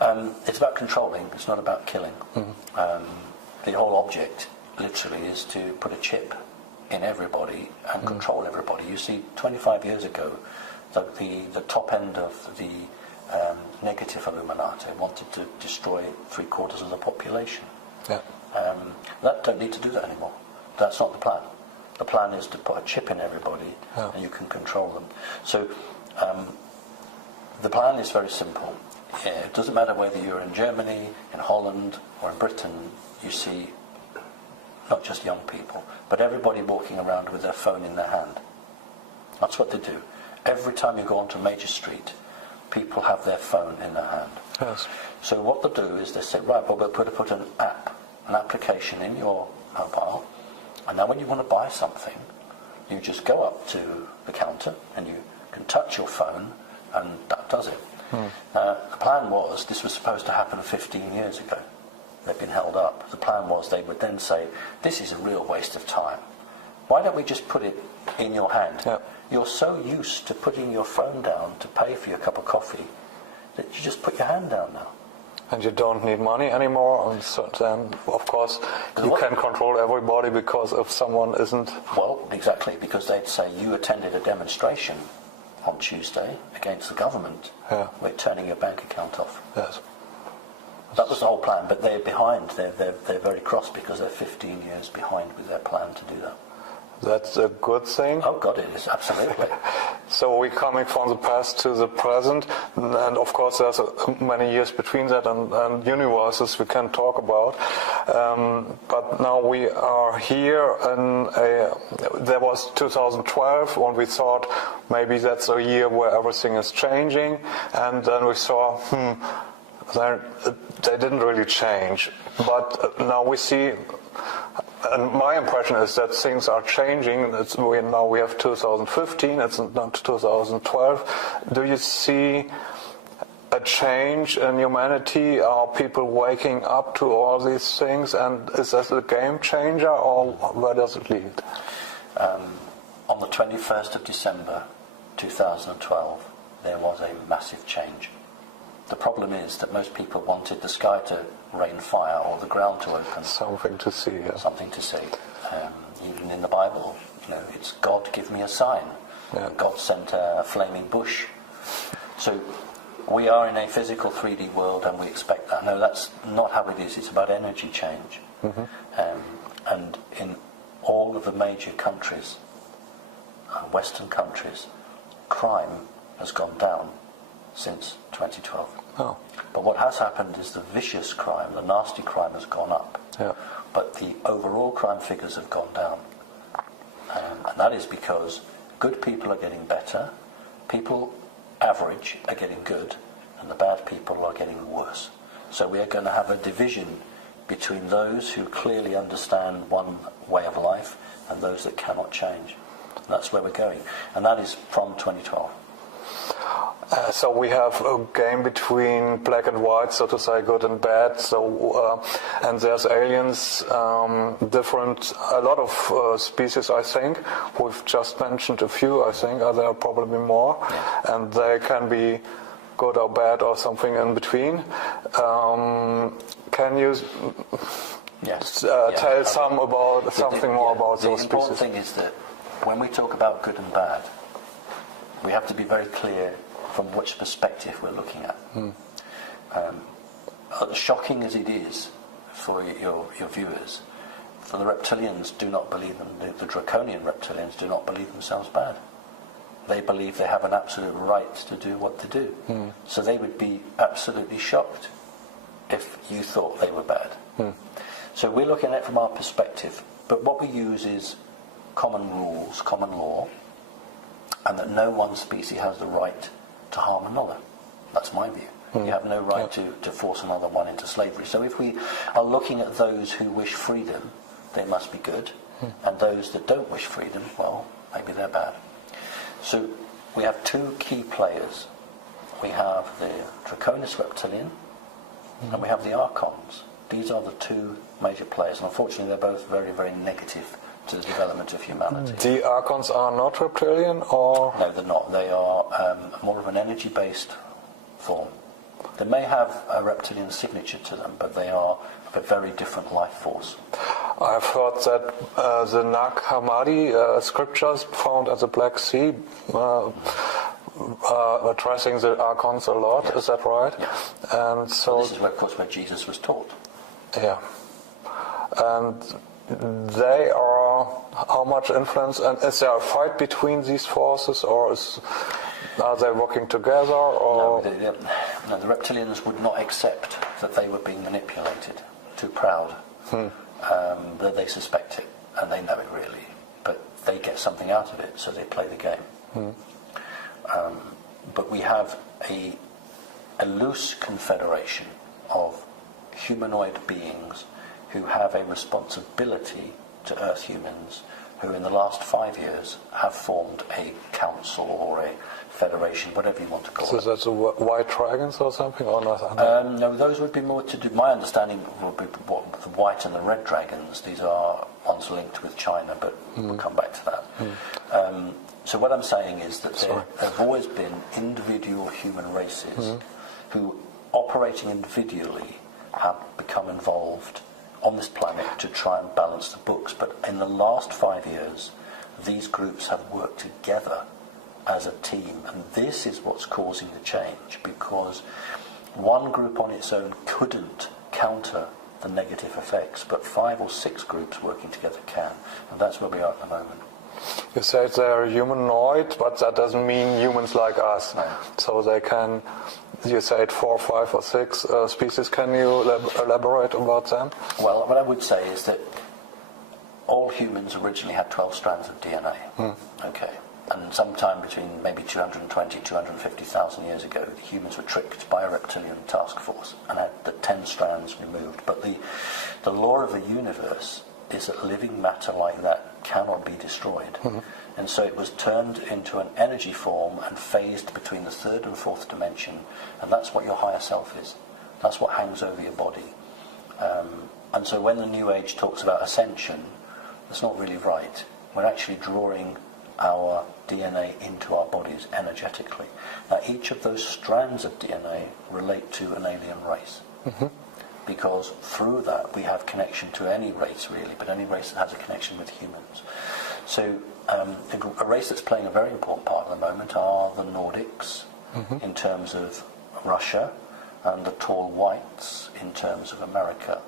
It's about controlling. It's not about killing. The whole object, literally, is to put a chip in everybody and control everybody. You see, 25 years ago, the top end of the negative Illuminati wanted to destroy 3/4 of the population. Yeah. That don't need to do that anymore. That's not the plan. The plan is to put a chip in everybody, and you can control them. So the plan is very simple. It doesn't matter whether you're in Germany, in Holland, or in Britain. You see not just young people, but everybody walking around with their phone in their hand. That's what they do. Every time you go onto a major street, people have their phone in their hand. Yes. So what they'll do is they say, right, well, we'll put an application in your mobile, and now when you want to buy something, you just go up to the counter and you can touch your phone, and that does it. The plan was, this was supposed to happen 15 years ago. They've been held up. The plan was they would then say, this is a real waste of time. Why don't we just put it in your hand? Yep. You're so used to putting your phone down to pay for your cup of coffee that you just put your hand down now. And you don't need money anymore, and so then, of course, you can control everybody, because if someone isn't... Well, exactly, because they'd say, you attended a demonstration on Tuesday against the government. Yeah. We're turning your bank account off. Yes. That was the whole plan, but they're behind. They're very cross because they're 15 years behind with their plan to do that. That's a good thing. Oh God, it is, absolutely. So we're coming from the past to the present, and of course there's many years between that, and universes we can talk about. But now we are here, and there was 2012 when we thought maybe that's a year where everything is changing, and then we saw, they didn't really change. But now we see, and my impression is that things are changing. Now we have 2015, it's not 2012. Do you see a change in humanity? Are people waking up to all these things? And is that a game changer, or where does it lead? On the 21st of December 2012, there was a massive change. The problem is that most people wanted the sky to rain fire or the ground to open. Something to see. Yeah. Something to see. Even in the Bible, it's God, give me a sign. Yeah. God sent a flaming bush. So we are in a physical 3D world, and we expect that. No, that's not how it is. It's about energy change. And in all of the major countries, Western countries, crime has gone down since 2012. Oh. But what has happened is the vicious crime, the nasty crime, has gone up. Yeah. But the overall crime figures have gone down. And that is because good people are getting better, people average are getting good, and the bad people are getting worse. So we are going to have a division between those who clearly understand one way of life and those that cannot change. And that's where we're going. And that is from 2012. So we have a game between black and white, so to say, good and bad. So and there's aliens, different, a lot of species. I think we've just mentioned a few. I think there are probably more, and they can be good or bad or something in between. Can you tell something more about those species? The important thing is that when we talk about good and bad, we have to be very clear from which perspective we're looking at. Shocking as it is for your viewers, for the reptilians do not believe them, the draconian reptilians do not believe themselves bad. They believe they have an absolute right to do what they do. So they would be absolutely shocked if you thought they were bad. So we're looking at it from our perspective, but what we use is common rules, common law, and that no one species has the right to harm another. That's my view. You have no right to force another one into slavery. So if we are looking at those who wish freedom, they must be good, and those that don't wish freedom, well, maybe they're bad. So we have two key players. We have the Draconis reptilian, and we have the Archons. These are the two major players, and unfortunately they're both very, very negative to the development of humanity. The Archons are not reptilian, or? No, they're not. They are more of an energy-based form. They may have a reptilian signature to them, but they are of a very different life force. I've heard that the Nag Hammadi scriptures found at the Black Sea addressing the archons a lot. Yes. Is that right? Yes. And so well, this is where, of course, where Jesus was taught. Yeah. And they are how much influence? And is there a fight between these forces, or are they working together? Or no, the reptilians would not accept that they were being manipulated. Too proud. That they suspect it, and they know it really, but they get something out of it, so they play the game. But we have a loose confederation of humanoid beings who have a responsibility to Earth humans, who in the last 5 years have formed a council or a federation, whatever you want to call it. So that's the white dragons or something, or not? No, those would be more to do. My understanding would be what the white and the red dragons. These are ones linked with China, but we'll come back to that. So what I'm saying is that there have always been individual human races who, operating individually, have become involved on this planet to try and balance the books. But in the last 5 years, these groups have worked together as a team, and this is what's causing the change, because one group on its own couldn't counter the negative effects, but 5 or 6 groups working together can, and that's where we are at the moment. You said they're humanoid, but that doesn't mean humans like us. No. So they can, you said 4, 5 or 6 species. Can you elaborate about them? Well, what I would say is that all humans originally had 12 strands of DNA. Okay. And sometime between maybe 220, 250,000 years ago, the humans were tricked by a reptilian task force and had the 10 strands removed. But the law of the universe is that living matter like that cannot be destroyed. And so it was turned into an energy form and phased between the 3rd and 4th dimension, and that's what your higher self is. That's what hangs over your body. And so when the New Age talks about ascension, that's not really right. We're actually drawing our DNA into our bodies energetically. Now, each of those strands of DNA relate to an alien race. Because through that we have connection to any race really, but any race that has a connection with humans. So a race that's playing a very important part at the moment are the Nordics in terms of Russia, and the tall whites in terms of America.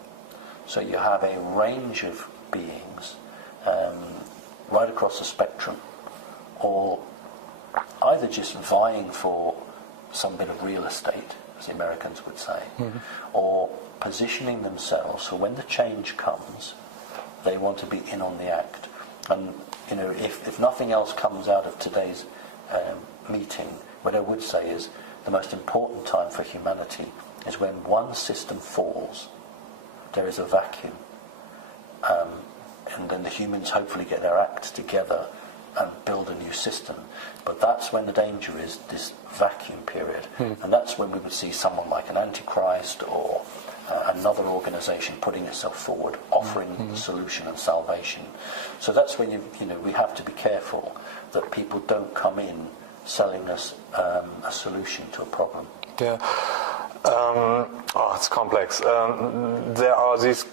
So you have a range of beings right across the spectrum, all either just vying for some bit of real estate, as the Americans would say, or positioning themselves so when the change comes, they want to be in on the act. And you know, if nothing else comes out of today's meeting, what I would say is the most important time for humanity is when one system falls, there is a vacuum, and then the humans hopefully get their acts together and build a new system. But that's when the danger is, this vacuum period. And that's when we would see someone like an Antichrist or another organization putting itself forward, offering solution and salvation. So that's when we have to be careful that people don't come in selling us a solution to a problem. Yeah. It's complex. There are these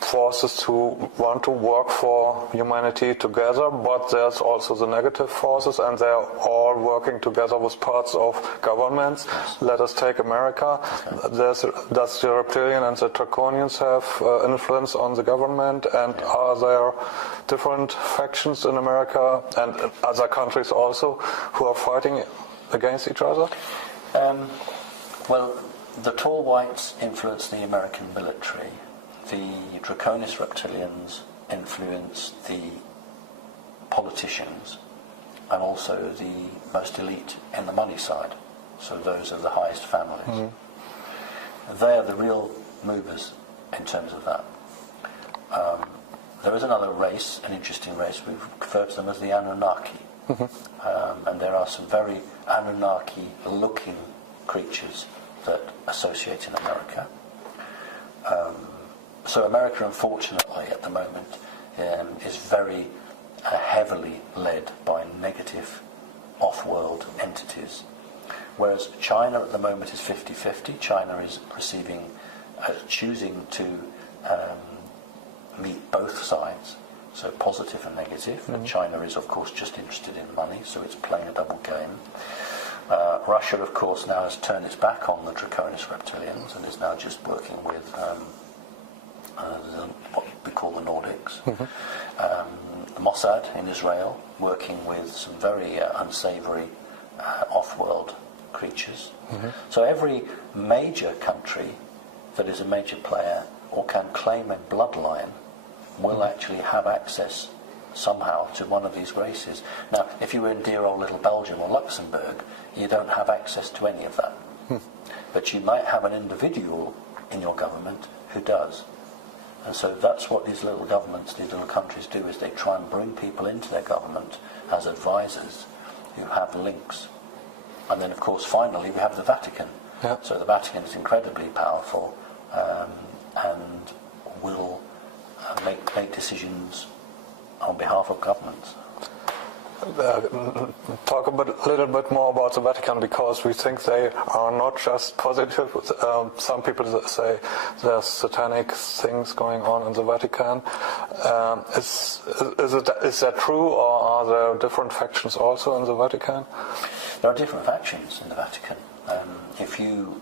forces who want to work for humanity together, but there's also the negative forces, and they're all working together with parts of governments. Let us take America. Does the reptilian and the draconians have influence on the government, and are there different factions in America and in other countries also who are fighting against each other? Well, the tall whites influence the American military. The draconis reptilians influence the politicians and also the most elite in the money side, so those of the highest families. They are the real movers in terms of that. There is another race, an interesting race, we refer to them as the Anunnaki. And there are some very Anunnaki-looking creatures that associate in America. So America, unfortunately, at the moment, is very heavily led by negative off-world entities. Whereas China at the moment is 50-50. China is choosing to meet both sides, so positive and negative. And China is, of course, just interested in money, so it's playing a double game. Russia, of course, now has turned its back on the Draconis reptilians and is now just working with what we call the Nordics. The Mossad in Israel, working with some very unsavory off-world creatures. So every major country that is a major player or can claim a bloodline will actually have access somehow to one of these races. Now, if you were in dear old little Belgium or Luxembourg, you don't have access to any of that. But you might have an individual in your government who does. And so that's what these little governments, these little countries do, is they try and bring people into their government as advisors who have links. And then, of course, finally, we have the Vatican. Yep. So the Vatican is incredibly powerful and will make decisions on behalf of governments. Talk a little bit more about the Vatican, because we think they are not just positive. Some people say there's satanic things going on in the Vatican. Is that true, or are there different factions also in the Vatican? There are different factions in the Vatican. If you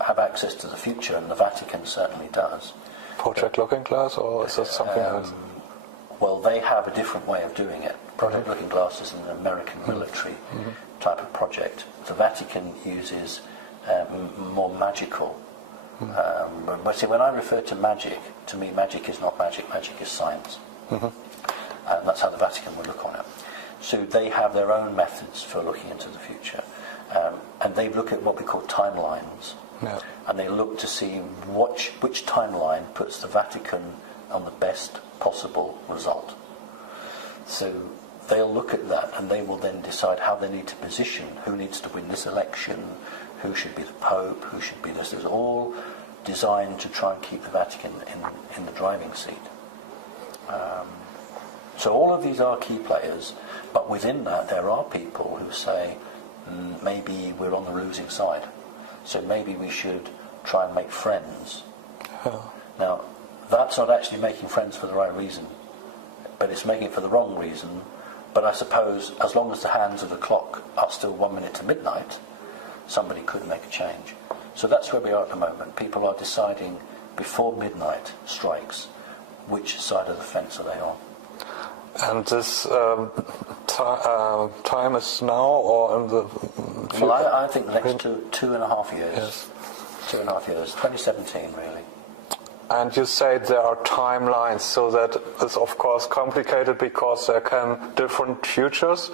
have access to the future, and the Vatican certainly does. Project Looking Glass, or is that something else? Well, they have a different way of doing it. Project Looking Glass is an American military type of project. The Vatican uses more magical. But see, when I refer to magic, to me magic is not magic, magic is science. And that's how the Vatican would look on it. So they have their own methods for looking into the future. And they look at what we call timelines. Yeah. And they look to see which timeline puts the Vatican on the best possible result. So they'll look at that, and they will then decide how they need to position, who needs to win this election, who should be the Pope, who should be this. It's all designed to try and keep the Vatican in the driving seat. So all of these are key players, but within that there are people who say, maybe we're on the losing side, so maybe we should try and make friends. Now, that's not actually making friends for the right reason, but it's making it for the wrong reason. But I suppose as long as the hands of the clock are still 1 minute to midnight, somebody could make a change. So that's where we are at the moment. People are deciding before midnight strikes which side of the fence are they on. And this time is now, or in the future? Well, I think the next 2.5 years. Yes. 2.5 years, 2017 really. And you say there are timelines, so that is of course complicated because there can different futures.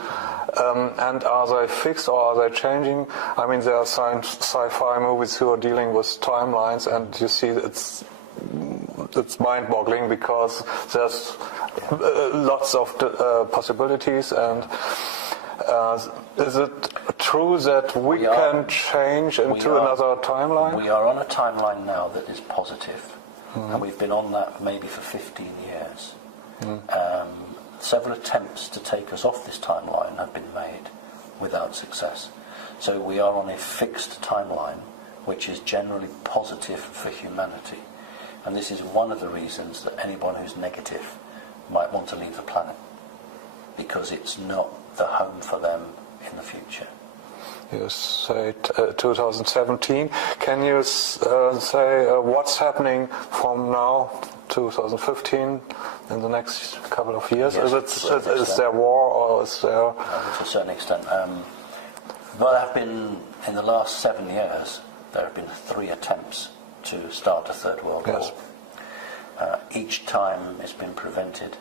And are they fixed or are they changing? I mean, there are sci-fi movies who are dealing with timelines, and you see it's mind-boggling because there's lots of possibilities. And is it true that we can change into another timeline? We are on a timeline now that is positive. And we've been on that maybe for 15 years. Several attempts to take us off this timeline have been made without success. So we are on a fixed timeline which is generally positive for humanity. And this is one of the reasons that anyone who's negative might want to leave the planet, because it's not the home for them in the future. You say 2017. Can you say what's happening from now, 2015, in the next couple of years? Yes, is there war, or is there... to a certain extent. Well, there have been, in the last 7 years, there have been 3 attempts to start a Third World War. Each time it's been prevented.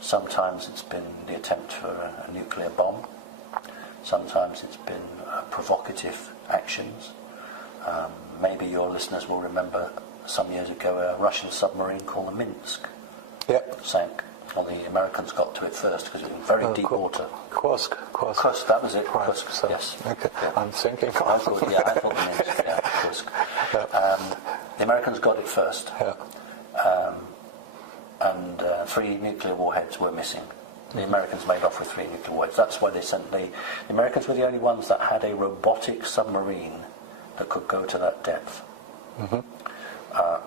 Sometimes it's been the attempt for a nuclear bomb. Sometimes it's been provocative actions. Maybe your listeners will remember some years ago a Russian submarine called the Minsk sank. Well, the Americans got to it first because it was in very deep water. Kursk, that was it. Right. Kursk, So, yes. Okay. Yeah. I'm thinking. I thought the Minsk, Kursk. The Americans got it first. And 3 nuclear warheads were missing. The Americans made off with 3 nuclear warheads. That's why they sent the Americans were the only ones that had a robotic submarine that could go to that depth.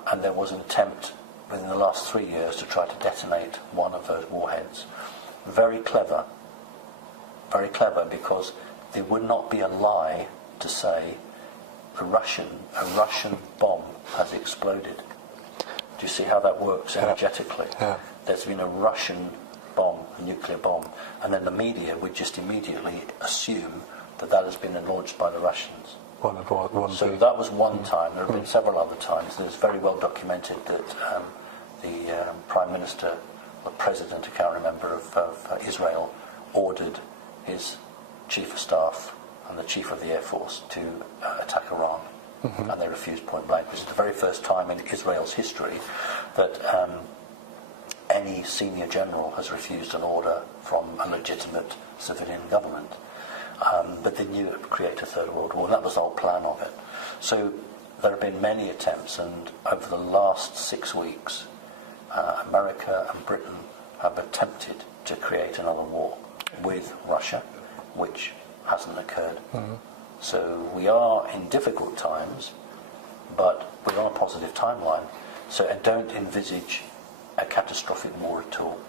And there was an attempt within the last 3 years to try to detonate one of those warheads. Very clever, because there would not be a lie to say a Russian bomb has exploded. Do you see how that works energetically? Yeah. There's been a Russian bomb, a nuclear bomb, and then the media would just immediately assume that has been launched by the Russians. So that was one time. There have been several other times. It's very well documented that the Prime Minister, or President, I can't remember, of Israel, ordered his Chief of Staff and the Chief of the Air Force to attack Iran. And they refused point blank. This is the very first time in Israel's history that any senior general has refused an order from a legitimate civilian government. But they knew it would create a third world war, and that was the whole plan of it. So there have been many attempts, and over the last 6 weeks, America and Britain have attempted to create another war with Russia, which hasn't occurred. So we are in difficult times, but we're on a positive timeline. So I don't envisage a catastrophic war at all.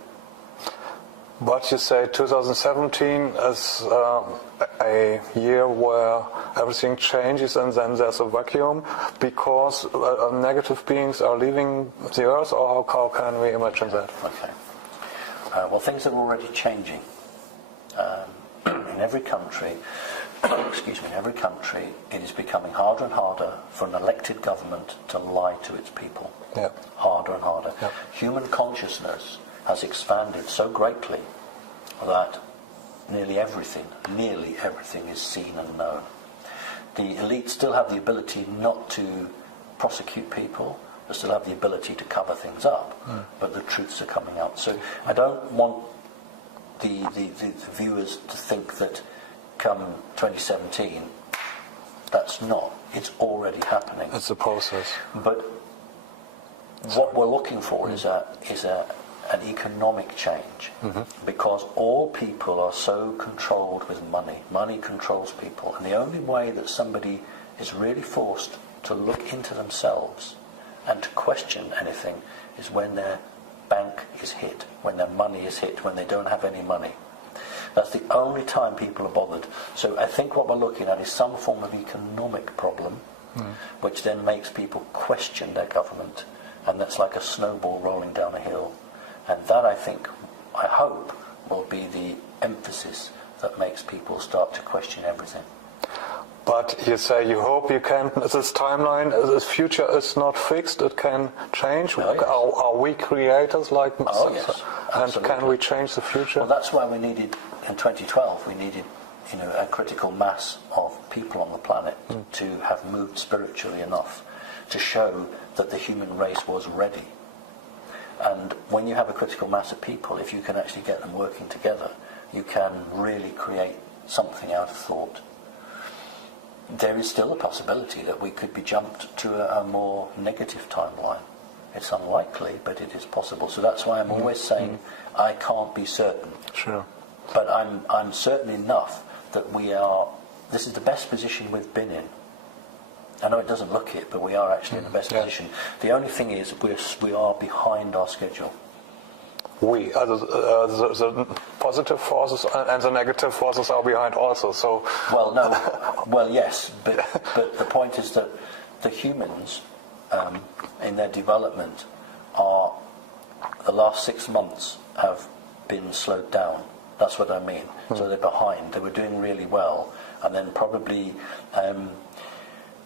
But you say 2017 is a year where everything changes and then there's a vacuum because negative beings are leaving the Earth, or how can we imagine that? Okay. Well, things are already changing. In every country, it is becoming harder and harder for an elected government to lie to its people. Yeah. Harder and harder. Yeah. Human consciousness has expanded so greatly that nearly everything is seen and known. The elite still have the ability not to prosecute people, they still have the ability to cover things up, but the truths are coming out. So I don't want the viewers to think that come 2017, that's not. It's already happening. It's a process. But what we're looking for is an economic change, because all people are so controlled with money. Money controls people, and the only way that somebody is really forced to look into themselves and to question anything is when their bank is hit, when their money is hit, when they don't have any money. That's the only time people are bothered. So I think what we're looking at is some form of economic problem, which then makes people question their government, and that's like a snowball rolling down a hill. And that, I hope, will be the emphasis that makes people start to question everything. But you say you hope you can, this timeline, this future is not fixed, it can change. Oh, yes. Are we creators like... Oh, yes. And Absolutely. can we change the future? Well, that's why we needed, in 2012, we needed a critical mass of people on the planet to have moved spiritually enough to show that the human race was ready. And when you have a critical mass of people, if you can actually get them working together, you can really create something out of thought. There is still a possibility that we could be jumped to a more negative timeline. It's unlikely, but it is possible. So that's why I'm always saying I can't be certain. Sure. But I'm certain enough that this is the best position we've been in. I know it doesn't look it, but we are actually in the best position. The only thing is we are behind our schedule. The positive forces and the negative forces are behind also. So. Well, no. Well, yes, but the point is that the humans, in their development, the last 6 months have been slowed down. That's what I mean. So they're behind. They were doing really well, and then probably.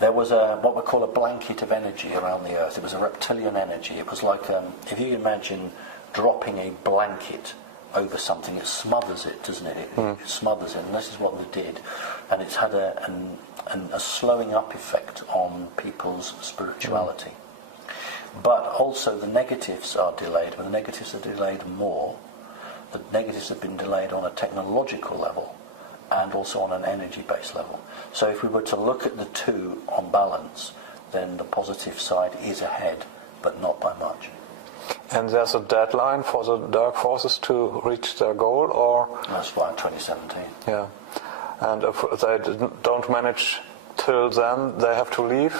There was what we call a blanket of energy around the Earth. It was a reptilian energy. It was like, if you imagine dropping a blanket over something, it smothers it, doesn't it? It smothers it, and this is what they did. And it's had a slowing up effect on people's spirituality. But also the negatives are delayed. When the negatives are delayed more, the negatives have been delayed on a technological level and also on an energy-based level. So if we were to look at the two on balance, then the positive side is ahead, but not by much. And there's a deadline for the dark forces to reach their goal, or? That's why in 2017. Yeah. And if they don't manage till then, they have to leave?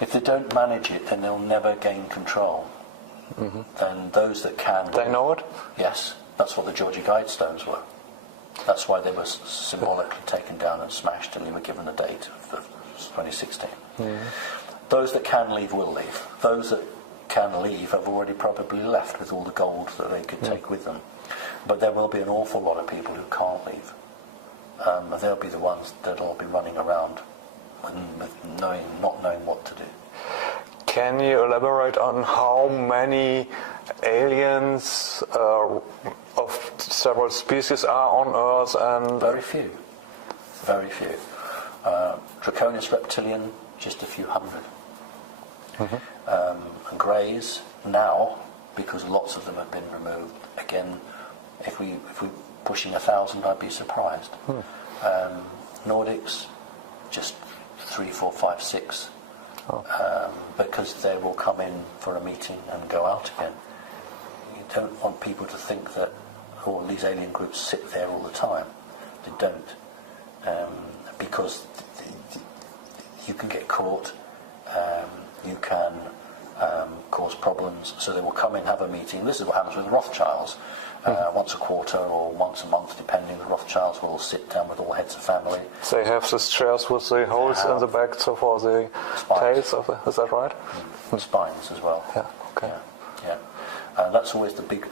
If they don't manage it, then they'll never gain control. Then those that can... They know it? Yes. That's what the Georgia Guidestones were. That's why they were symbolically taken down and smashed, and you were given a date of 2016. Those that can leave will leave. Those that can leave have already probably left with all the gold that they could take with them. But there will be an awful lot of people who can't leave. They'll be the ones that'll be running around not knowing what to do. Can you elaborate on how many aliens of several species are on Earth? And very few. Very few. Draconius reptilian, just a few hundred. And greys now, because lots of them have been removed. Again, if we're pushing 1,000, I'd be surprised. Nordics, just 3, 4, 5, 6. Because they will come in for a meeting and go out again. You don't want people to think that these alien groups sit there all the time. They don't. Because you can get caught, you can cause problems, so they will come in, have a meeting. This is what happens with the Rothschilds. Once a quarter or once a month, depending, the Rothschilds will sit down with all heads of family. They have these chairs with the holes in the back, so for the tails of is that right? Spines as well. Yeah, okay. Yeah. And that's always the big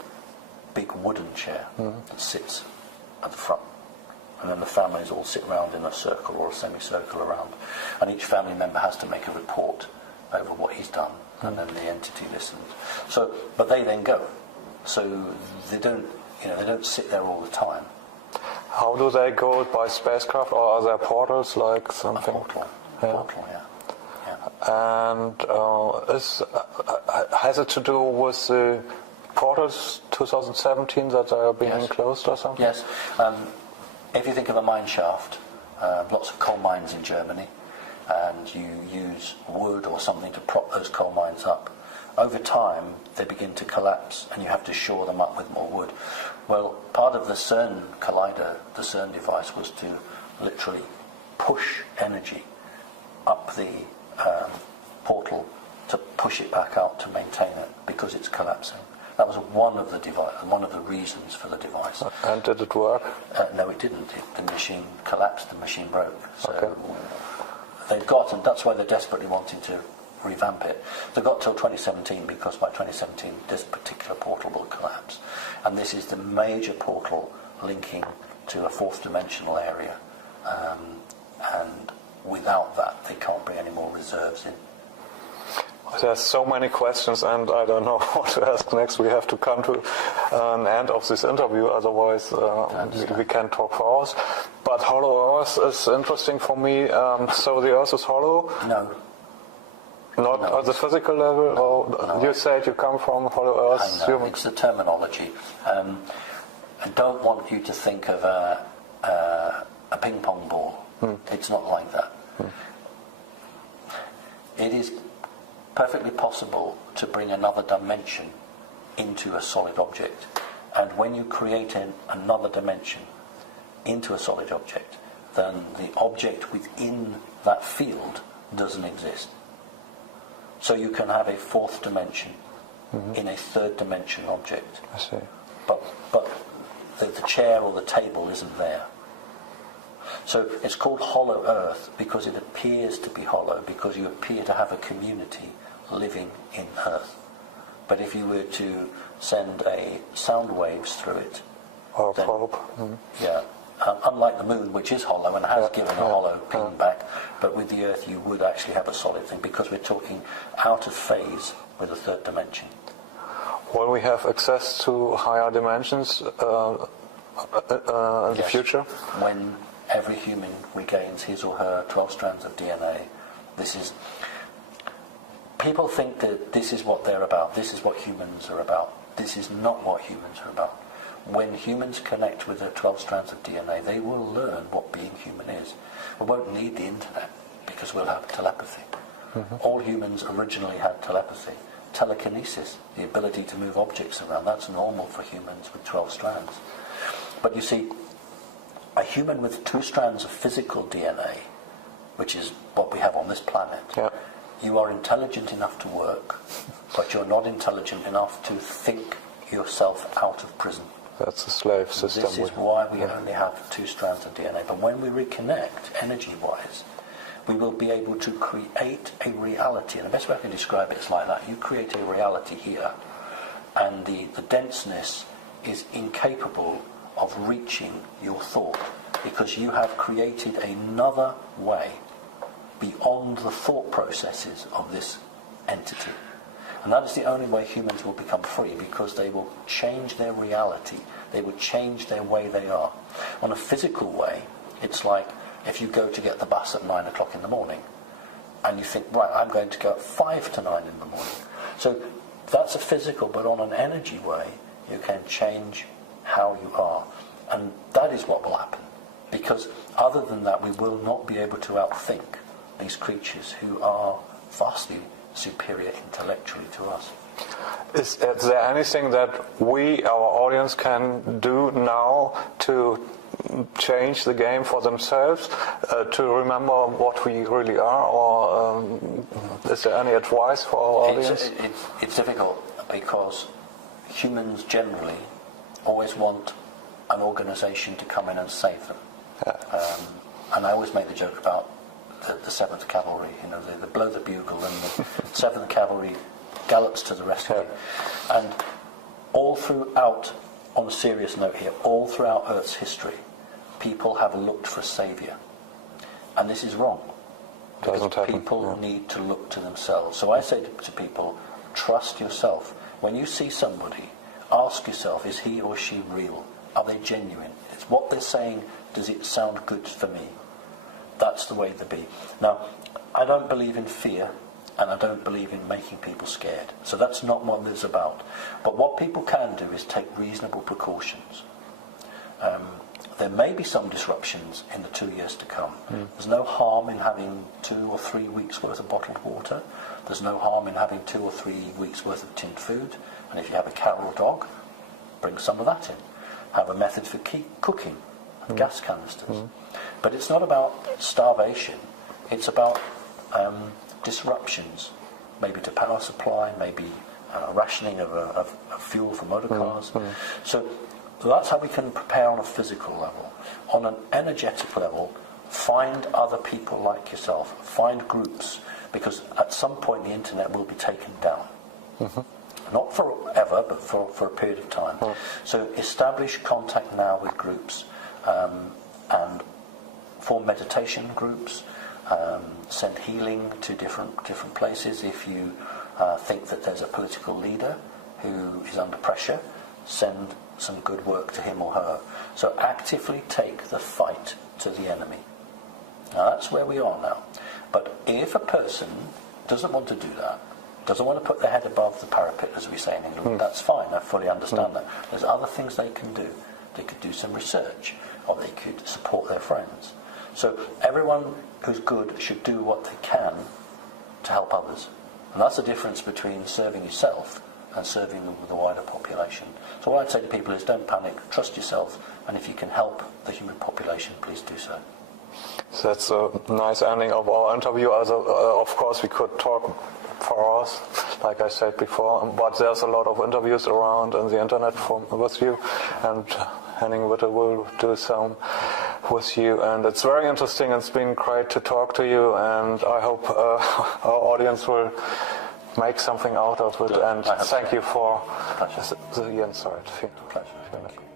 wooden chair that sits at the front. And then the families all sit around in a circle or a semicircle around. And each family member has to make a report over what he's done. And then the entity listens. So, but they then go. So they don't sit there all the time. How do they go? By spacecraft, or are there portals like something? A portal. Portal, yeah. And has it to do with the portals 2017 that are being closed or something? Yes. If you think of a mine shaft, lots of coal mines in Germany, and you use wood or something to prop those coal mines up. Over time, they begin to collapse, and you have to shore them up with more wood. Well, part of the CERN collider, the CERN device, was to literally push energy up the portal to push it back out to maintain it because it's collapsing. That was one of the reasons for the device. And did it work? No, it didn't. The machine collapsed. The machine broke. So they've got, and that's why they're desperately wanting to revamp it. They've got till 2017 because by 2017 this particular portal will collapse, and this is the major portal linking to a fourth dimensional area, and without that they can't bring any more reserves in. There's so many questions, and I don't know what to ask next. We have to come to an end of this interview, otherwise we can't talk for hours. But hollow Earth is interesting for me. So the Earth is hollow? No. Not at the physical level? Or you said you come from hollow Earth? I know, it's the terminology. I don't want you to think of a ping pong ball. It's not like that. It is perfectly possible to bring another dimension into a solid object, and when you create another dimension into a solid object, then the object within that field doesn't exist. So you can have a fourth dimension in a third dimension object. I see. But the chair or the table isn't there. So it's called hollow Earth because it appears to be hollow, because you appear to have a community living in Earth. But if you were to send sound waves through it, or probe. Unlike the moon, which is hollow and has given a hollow ping back, but with the Earth you would actually have a solid thing because we're talking out of phase with a third dimension. Will we have access to higher dimensions in the future? When every human regains his or her 12 strands of DNA, people think that this is what they're about, this is what humans are about. This is not what humans are about. When humans connect with their 12 strands of DNA, they will learn what being human is. We won't need the internet because we'll have telepathy. All humans originally had telepathy. telekinesis, the ability to move objects around. That's normal for humans with 12 strands. But you see, a human with 2 strands of physical DNA, which is what we have on this planet, you are intelligent enough to work, but you're not intelligent enough to think yourself out of prison. That's a slave system. This is why we only have 2 strands of DNA. But when we reconnect, energy-wise, we will be able to create a reality. And the best way I can describe it is like that. You create a reality here, and the denseness is incapable of reaching your thought, because you have created another way beyond the thought processes of this entity. And that is the only way humans will become free, because they will change their reality. They will change their way they are. On a physical way, it's like if you go to get the bus at 9 o'clock in the morning, and you think, right, I'm going to go at 5 to 9 in the morning. So that's a physical, but on an energy way, you can change how you are. And that is what will happen. Because other than that, we will not be able to outthink these creatures who are vastly superior intellectually to us. Is there anything that we, our audience, can do now to change the game for themselves, to remember what we really are, or is there any advice for our audience? It's difficult, because humans generally always want an organization to come in and save them. And I always make the joke about the 7th Cavalry, they blow the bugle and the 7th Cavalry gallops to the rescue. And all throughout, on a serious note here, all throughout Earth's history, people have looked for a saviour. And this is wrong. Because people need to look to themselves. So I say to people, trust yourself. When you see somebody, ask yourself, is he or she real? Are they genuine? It's what they're saying, does it sound good for me? That's the way to be. Now, I don't believe in fear, and I don't believe in making people scared. So that's not what it's about. But what people can do is take reasonable precautions. There may be some disruptions in the 2 years to come. There's no harm in having 2 or 3 weeks worth of bottled water. There's no harm in having 2 or 3 weeks worth of tinned food. And if you have a cat or a dog, bring some of that in. Have a method for cooking, and gas canisters. But it's not about starvation. It's about disruptions, maybe to power supply, maybe rationing of fuel for motor cars. So that's how we can prepare on a physical level. On an energetic level, find other people like yourself. Find groups, because at some point the internet will be taken down. Not forever, but for a period of time. So establish contact now with groups, and form meditation groups. Send healing to different places. If you think that there's a political leader who is under pressure, send some good work to him or her. So actively take the fight to the enemy. Now that's where we are now. But if a person doesn't want to do that, doesn't want to put their head above the parapet, as we say in England, that's fine, I fully understand that. There's other things they can do. They could do some research, or they could support their friends. So everyone who's good should do what they can to help others. And that's the difference between serving yourself and serving the wider population. So what I'd say to people is, don't panic, trust yourself, and if you can help the human population, please do so. So that's a nice ending of our interview. Of course, we could talk for hours, like I said before, but there's a lot of interviews around on the internet with you, and Henning Witte will do some with you, and it's very interesting. It's been great to talk to you, and I hope our audience will make something out of it. And thank you for the insight. Pleasure. Thank you.